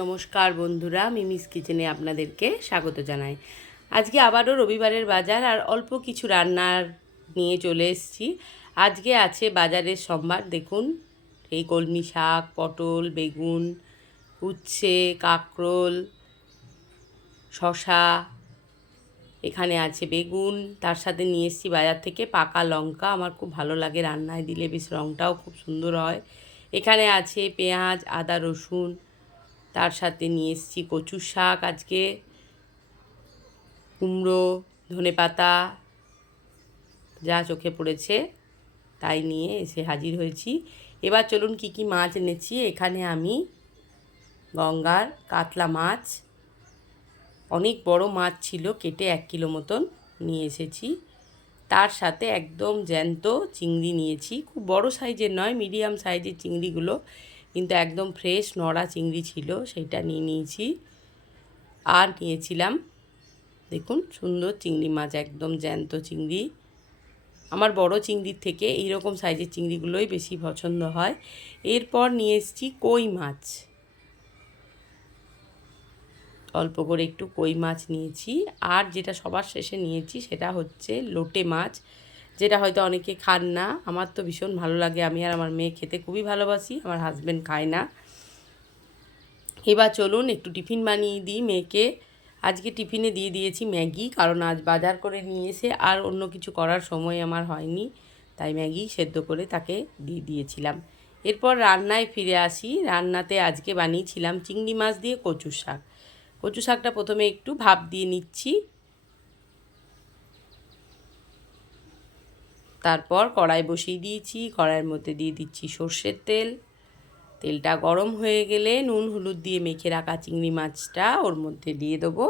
নমস্কার বন্ধুরা মিমিস কিচেনে আপনাদেরকে স্বাগত জানাই। আজকে আবারও রবিবারের বাজার আর অল্প কিছু রান্নার নিয়ে চলে এসেছি। আজকে আছে বাজারের সম্ভার, দেখুন, এই কলমি শাক, পটল, বেগুন, উচ্ছে, কাঁকরোল শশা এখানে আছে বেগুন, তার সাথে নিয়ে এসেছি বাজার থেকে পাকা লঙ্কা, আমার খুব ভালো লাগে রান্নায় দিলে, বেশ রঙটাও খুব সুন্দর হয়। এখানে আছে পেঁয়াজ, আদা, রসুন তার সাথে নিয়ে এসেছি কচুর শাক আজকে। কুমড়ো, ধনে পাতা, যা চোখে পড়েছে তাই নিয়ে এসে হাজির হয়েছি। এবার চলুন কি কি মাছ এনেছি। এখানে আমি গঙ্গার কাতলা মাছ, অনেক বড় মাছ ছিল, কেটে এক কিলো মতন নিয়ে এসেছি। তার সাথে একদম জ্যান্ত চিংড়ি নিয়েছি। খুব বড় সাইজের নয়, মিডিয়াম সাইজের চিংড়িগুলো কিন্তু একদম ফ্রেশ নড়া চিংড়ি ছিল, সেইটা নিয়ে নিয়েছি। আর নিয়েছিলাম, দেখুন, সুন্দর চিংড়ি মাছ, একদম জ্যান্ত চিংড়ি। আমার বড় চিংড়ির থেকে এই রকম সাইজের চিংড়িগুলোই বেশি পছন্দ হয়। এরপর নিয়ে এসেছি কই মাছ। অল্প করে একটু কই মাছ নিয়েছি। আর যেটা সবার শেষে নিয়েছি, সেটা হচ্ছে লোটে মাছ। যেটা হয়তো অনেকে খান না। আমার তো ভীষণ ভালো লাগে। আমি আর আমার মেয়ে খেতে খুবই ভালোবাসি। আমার হাজব্যান্ড খায় না। এবার চলুন একটু টিফিন বানিয়ে দিই মেয়েকে। আজকে টিফিনে দিয়ে দিয়েছি ম্যাগি, কারণ আজ বাজার করে নিয়ে এসে আর অন্য কিছু করার সময় আমার হয়নি। তাই ম্যাগি সেদ্ধ করে তাকে দিয়ে দিয়েছিলাম। এরপর রান্নায় ফিরে আসি। রান্নাতে আজকে বানিয়েছিলাম চিংড়ি মাছ দিয়ে কচু শাক। কচু শাকটা প্রথমে একটু ভাপ দিয়ে নিচ্ছি। তারপর কড়াই বসিয়ে দিয়েছি, কড়াইয়ের মধ্যে দিয়ে দিচ্ছি সর্ষের তেল। তেলটা গরম হয়ে গেলে নুন, হলুদ দিয়ে মেখে রাখা চিংড়ি মাছটা ওর মধ্যে দিয়ে দেবো।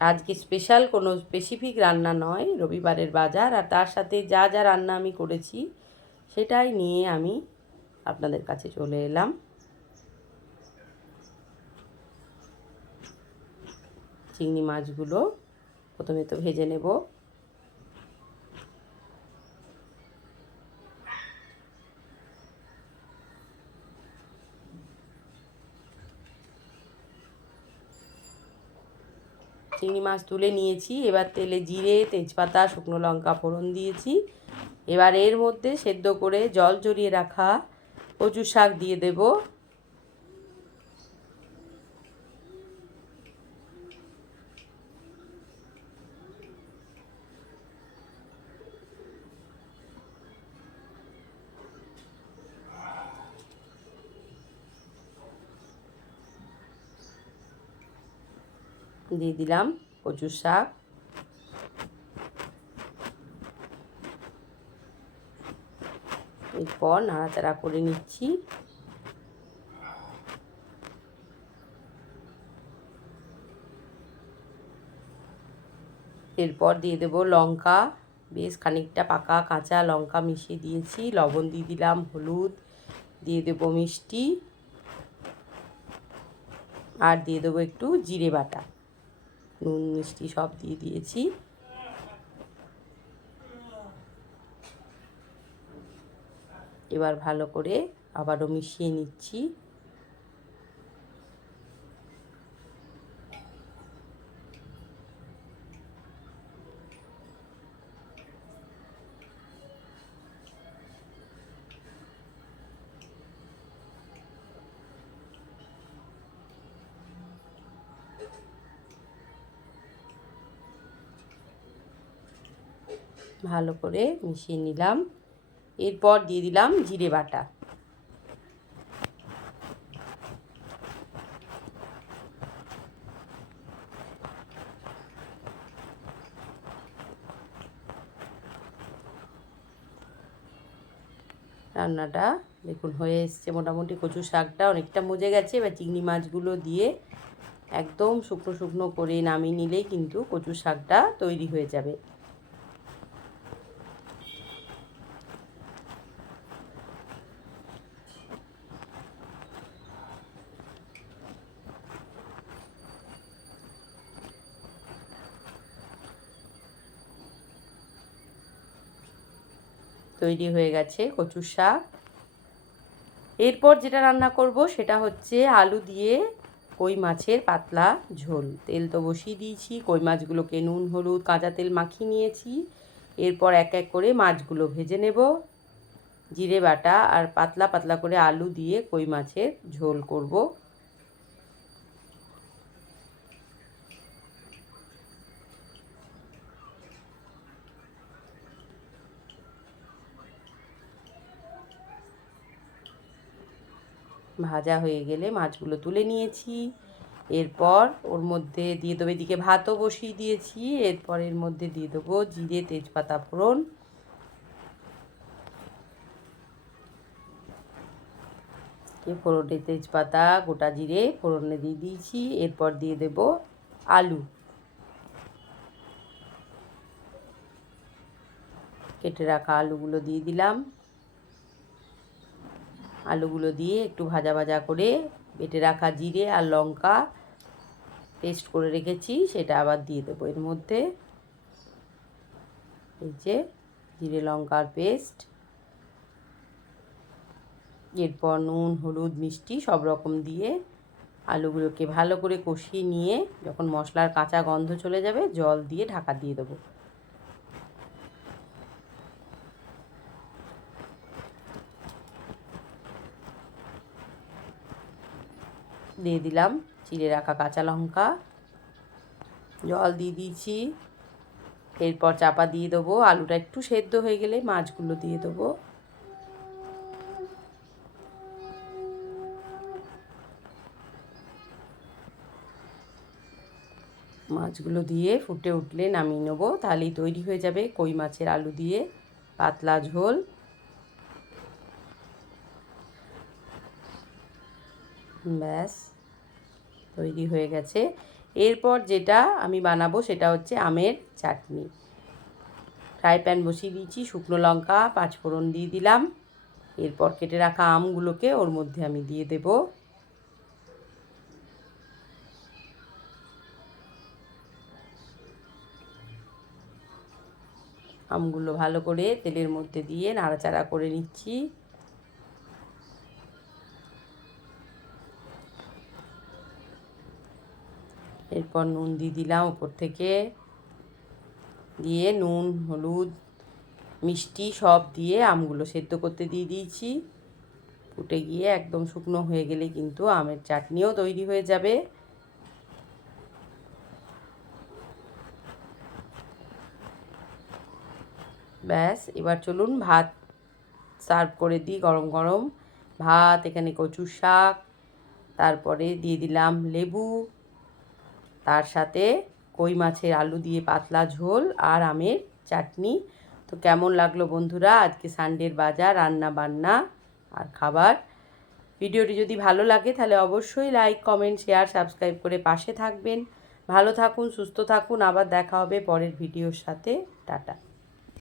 আজকে স্পেশাল কোনো স্পেসিফিক রান্না নয়, রবিবারের বাজার আর তার সাথে যা যা রান্না আমি করেছি সেটাই নিয়ে আমি আপনাদের কাছে চলে এলাম। চিংড়ি মাছগুলো প্রথমে তো ভেজে নেব। চিংড়ি মাছ তুলে নিয়েছি। এবার তেলে জিরে, তেজপাতা, শুকনো লঙ্কা ফোড়ন দিয়েছি। এবার এর মধ্যে সেদ্ধ করে জল জড়িয়ে রাখা কচু শাক দিয়ে দেব। দিয়ে দিলাম কচুর শাক। এরপর নাড়াচাড়া করে নিচ্ছি। এরপর দিয়ে দেবো লঙ্কা। বেশ খানিকটা পাকা কাঁচা লঙ্কা মিশিয়ে দিয়েছি। লবণ দিয়ে দিলাম হলুদ। দিয়ে দেবো মিষ্টি। আর দিয়ে দেবো একটু জিরে বাটা। নুন মিষ্টি সব দিয়ে দিয়েছি। এবার ভালো করে আবারও মিশিয়ে নিচ্ছি। ভালো করে মিশিয়ে নিলাম। এরপর দিয়ে দিলাম জিরে বাটা। রান্নাটা দেখুন হয়ে এসছে। মোটামুটি কচু শাকটা অনেকটা মজে গেছে। এবার চিংড়ি মাছগুলো দিয়ে একদম শুকনো শুকনো করে নামিয়ে নিলেই কিন্তু কচু শাকটা তৈরি হয়ে যাবে। তৈরি হয়ে গেছে কচুর শাক। এরপর যেটা রান্না করব সেটা হচ্ছে আলু দিয়ে কই মাছের পাতলা ঝোল। তেল তো বসিয়ে দিয়েছি, কই মাছগুলোকে নুন, হলুদ, কাঁচা তেল মাখিয়ে নিয়েছি। এরপর এক এক করে মাছগুলো ভেজে নেব। জিরে বাটা আর পাতলা পাতলা করে আলু দিয়ে কই মাছের ঝোল করব। ভাজা হয়ে গেলে মাছগুলো তুলে নিয়েছি। এরপর ওর মধ্যে দিয়ে দেবো এদিকে ভাতও বসিয়ে দিয়েছি। এরপর এর মধ্যে দিয়ে দেবো জিরে, তেজপাতা ফোড়ন। ফোড়নে তেজপাতা, গোটা জিরে ফোড়নে দিয়ে দিয়েছি। এরপর দিয়ে দেব আলু। কেটে রাখা আলুগুলো দিয়ে দিলাম। আলুগুলো দিয়ে একটু ভাজা ভাজা করে বেটে রাখা জিরে আর লঙ্কা পেস্ট করে রেখেছি, সেটা আবার দিয়ে দেবো। এর মধ্যে এই যে জিরে লঙ্কার পেস্ট, এরপর নুন, হলুদ, মিষ্টি সব রকম দিয়ে আলুগুলোকে ভালো করে কষিয়ে নিয়ে যখন মশলার কাঁচা গন্ধ চলে যাবে, জল দিয়ে ঢাকা দিয়ে দেবো। দিয়ে দিলাম। চিড়ে রাখা কাঁচা লঙ্কা। জল দিয়ে দিয়েছি। এরপর চাপা দিয়ে দেবো। আলুটা একটু সেদ্ধ হয়ে গেলে মাছগুলো দিয়ে দেবো। মাছগুলো দিয়ে ফুটে উঠলে নামিয়ে নেব। তাহলেই তৈরি হয়ে যাবে কই মাছের আলু দিয়ে। পাতলা ঝোল। ব্যাস। তৈরি হয়ে গেছে। এরপর যেটা আমি বানাবো সেটা হচ্ছে আমের চাটনি। ফ্রাই প্যান বসিয়ে দিয়েছি, শুকনো লঙ্কা পাঁচফোড়ন দিয়ে দিলাম। এরপর কেটে রাখা আমগুলোকে ওর মধ্যে আমি দিয়ে দেব। আমগুলো ভালো করে তেলের মধ্যে দিয়ে নাড়াচাড়া করে নিচ্ছি। এরপর নুন দিয়ে দিলাম উপর থেকে। দিয়ে নুন, হলুদ, মিষ্টি সব দিয়ে আমগুলো সেদ্ধ করতে দিয়ে দিয়েছি। ফুটে গিয়ে একদম শুকনো হয়ে গেলে কিন্তু আমের চাটনিও তৈরি হয়ে যাবে। ব্যাস, এবার চলুন ভাত সার্ভ করে দিই গরম গরম। ভাত, এখানে কচুর শাক, তারপরে দিয়ে দিলাম লেবু। তার সাথে কই মাছের আলু দিয়ে পাতলা ঝোল আর আমের চাটনি। তো কেমন লাগল বন্ধুরা? আজকে সানডের বাজার, রান্না বান্না আর খাবার। ভিডিওটি যদি ভালো লাগে তাহলে অবশ্যই লাইক কমেন্ট শেয়ার সাবস্ক্রাইব করে পাশে থাকবেন। ভালো থাকুন, সুস্থ থাকুন। আবার দেখা হবে পরের ভিডিওর সাথে। টাটা।